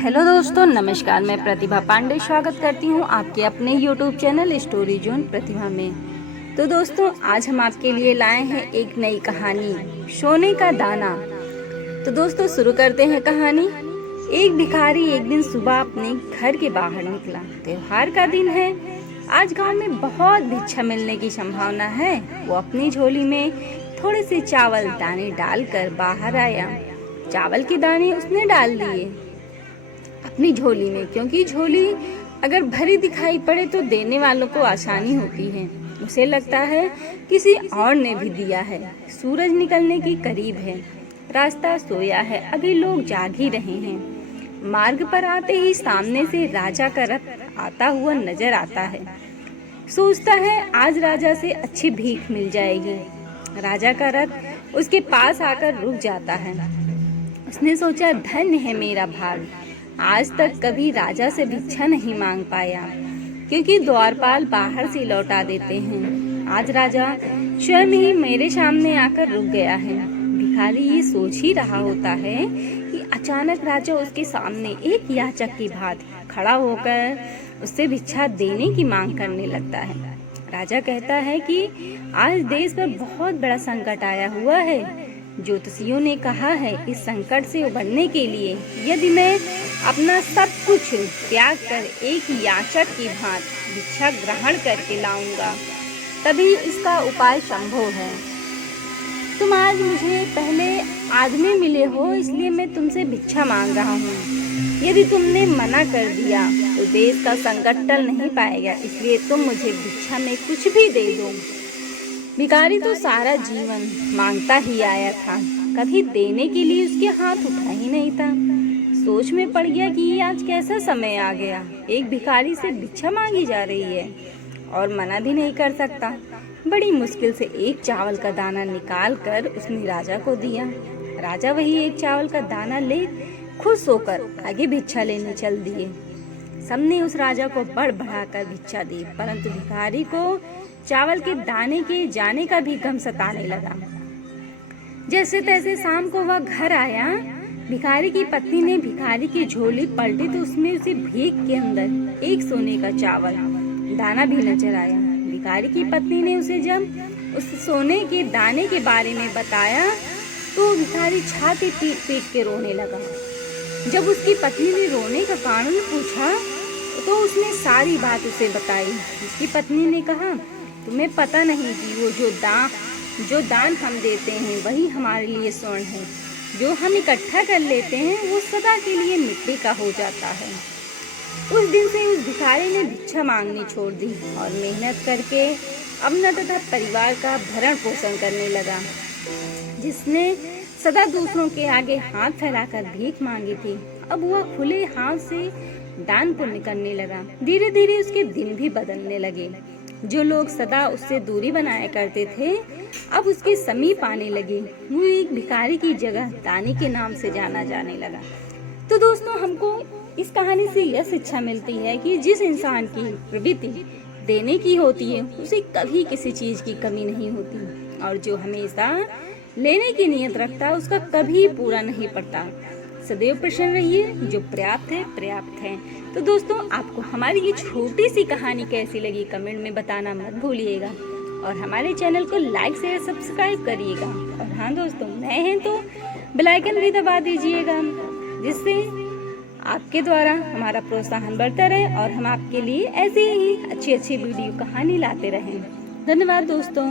Hello दोस्तों, नमस्कार। मैं प्रतिभा पांडे स्वागत करती हूँ आपके अपने यूट्यूब चैनल स्टोरी जोन प्रतिभा में। तो दोस्तों, आज हम आपके लिए लाए हैं एक नई कहानी, सोने का दाना। तो दोस्तों, शुरू करते हैं कहानी। एक भिखारी एक दिन सुबह अपने घर के बाहर निकला। त्योहार का दिन है, आज गांव में बहुत भिक्षा मिलने की संभावना है। वो अपनी झोली में थोड़े से चावल दाने डालकर बाहर आया। चावल के दाने उसने डाल दिए अपनी झोली में, क्योंकि झोली अगर भरी दिखाई पड़े तो देने वालों को आसानी होती है। उसे लगता है किसी और ने भी दिया है। सूरज निकलने की करीब है, रास्ता सोया है, अभी लोग जाग ही रहे हैं। मार्ग पर आते ही सामने से राजा का रथ आता हुआ नजर आता है। सोचता है आज राजा से अच्छी भीख मिल जाएगी। राजा का रथ उसके पास आकर रुक जाता है। उसने सोचा, धन्य है मेरा भाग, आज तक कभी राजा से भिक्षा नहीं मांग पाया, क्योंकि द्वारपाल बाहर से लौटा देते हैं। आज राजा स्वयं ही मेरे सामने आकर रुक गया है। भिखारी ये सोच ही रहा होता है कि अचानक राजा उसके सामने एक याचक की भांति खड़ा होकर उससे भिक्षा देने की मांग करने लगता है। राजा कहता है कि आज देश पर बहुत बड़ा संकट आया हुआ है। ज्योतिषियों ने कहा है इस संकट से उबरने के लिए यदि मैं अपना सब कुछ त्याग कर एक याचक की भांति भिक्षा ग्रहण करके लाऊंगा, तभी इसका उपाय संभव है। तुम आज मुझे पहले आदमी मिले हो, इसलिए मैं तुमसे भिक्षा मांग रहा हूँ। यदि तुमने मना कर दिया तो देश का संकट टल नहीं पाएगा, इसलिए तुम मुझे भिक्षा में कुछ भी दे दो। भिखारी तो सारा जीवन मांगता ही आया था, कभी देने के लिए उसके हाथ उठा ही नहीं था। सोच में पड़ गया कि ये आज कैसा समय आ गया, एक भिखारी से भिक्षा मांगी जा रही है और मना भी नहीं कर सकता। बड़ी मुश्किल से एक चावल का दाना निकाल कर उसने राजा को दिया। राजा वही एक चावल का दाना ले खुश होकर आगे भिक्षा लेने चल दिए। सबने उस राजा को बढ़ बढ़ाकर भिक्षा दी, परंतु भिखारी को चावल के दाने के जाने का भी गम सताने लगा। जैसे तैसे शाम को वह घर आया। भिखारी की पत्नी ने भिखारी की झोली पलटी तो उसमें उसे भीख के अंदर एक सोने का चावल दाना भी नजर आया। भिखारी की पत्नी ने उसे जब उस सोने के दाने के बारे में बताया तो भिखारी छाती पीट पीट के रोने लगा। जब उसकी पत्नी ने रोने का कारण पूछा तो उसने सारी बात उसे बताई। उसकी पत्नी ने कहा, तुम्हें पता नहीं कि वो जो दान हम देते हैं वही हमारे लिए स्वर्ण है। जो हम इकट्ठा कर लेते हैं वो सदा के लिए मिट्टी का हो जाता है। उस दिन से उस भिखारी ने भिक्षा मांगनी छोड़ दी और मेहनत करके अपना तथा परिवार का भरण पोषण करने लगा। जिसने सदा दूसरों के आगे हाथ फैलाकर भीख मांगी थी, अब वह खुले हाथ से दान पुण्य करने लगा। धीरे धीरे उसके दिन भी बदलने लगे। जो लोग सदा उससे दूरी बनाया करते थे अब उसके समीप आने लगे। वो एक भिखारी की जगह दानी के नाम से जाना जाने लगा। तो दोस्तों, हमको इस कहानी से यह शिक्षा मिलती है कि जिस इंसान की प्रवृत्ति देने की होती है उसे कभी किसी चीज की कमी नहीं होती, और जो हमेशा लेने की नियत रखता है उसका कभी पूरा नहीं पड़ता। सदैव प्रसन्न रहिए, जो पर्याप्त है। तो दोस्तों, आपको हमारी ये छोटी सी कहानी कैसी लगी कमेंट में बताना मत भूलिएगा, और हमारे चैनल को लाइक शेयर सब्सक्राइब करिएगा। और हाँ दोस्तों, नए हैं तो बेल आइकन भी दबा दीजिएगा, जिससे आपके द्वारा हमारा प्रोत्साहन बढ़ता रहे और हम आपके लिए ऐसे ही अच्छी वीडियो कहानी लाते रहें। धन्यवाद दोस्तों।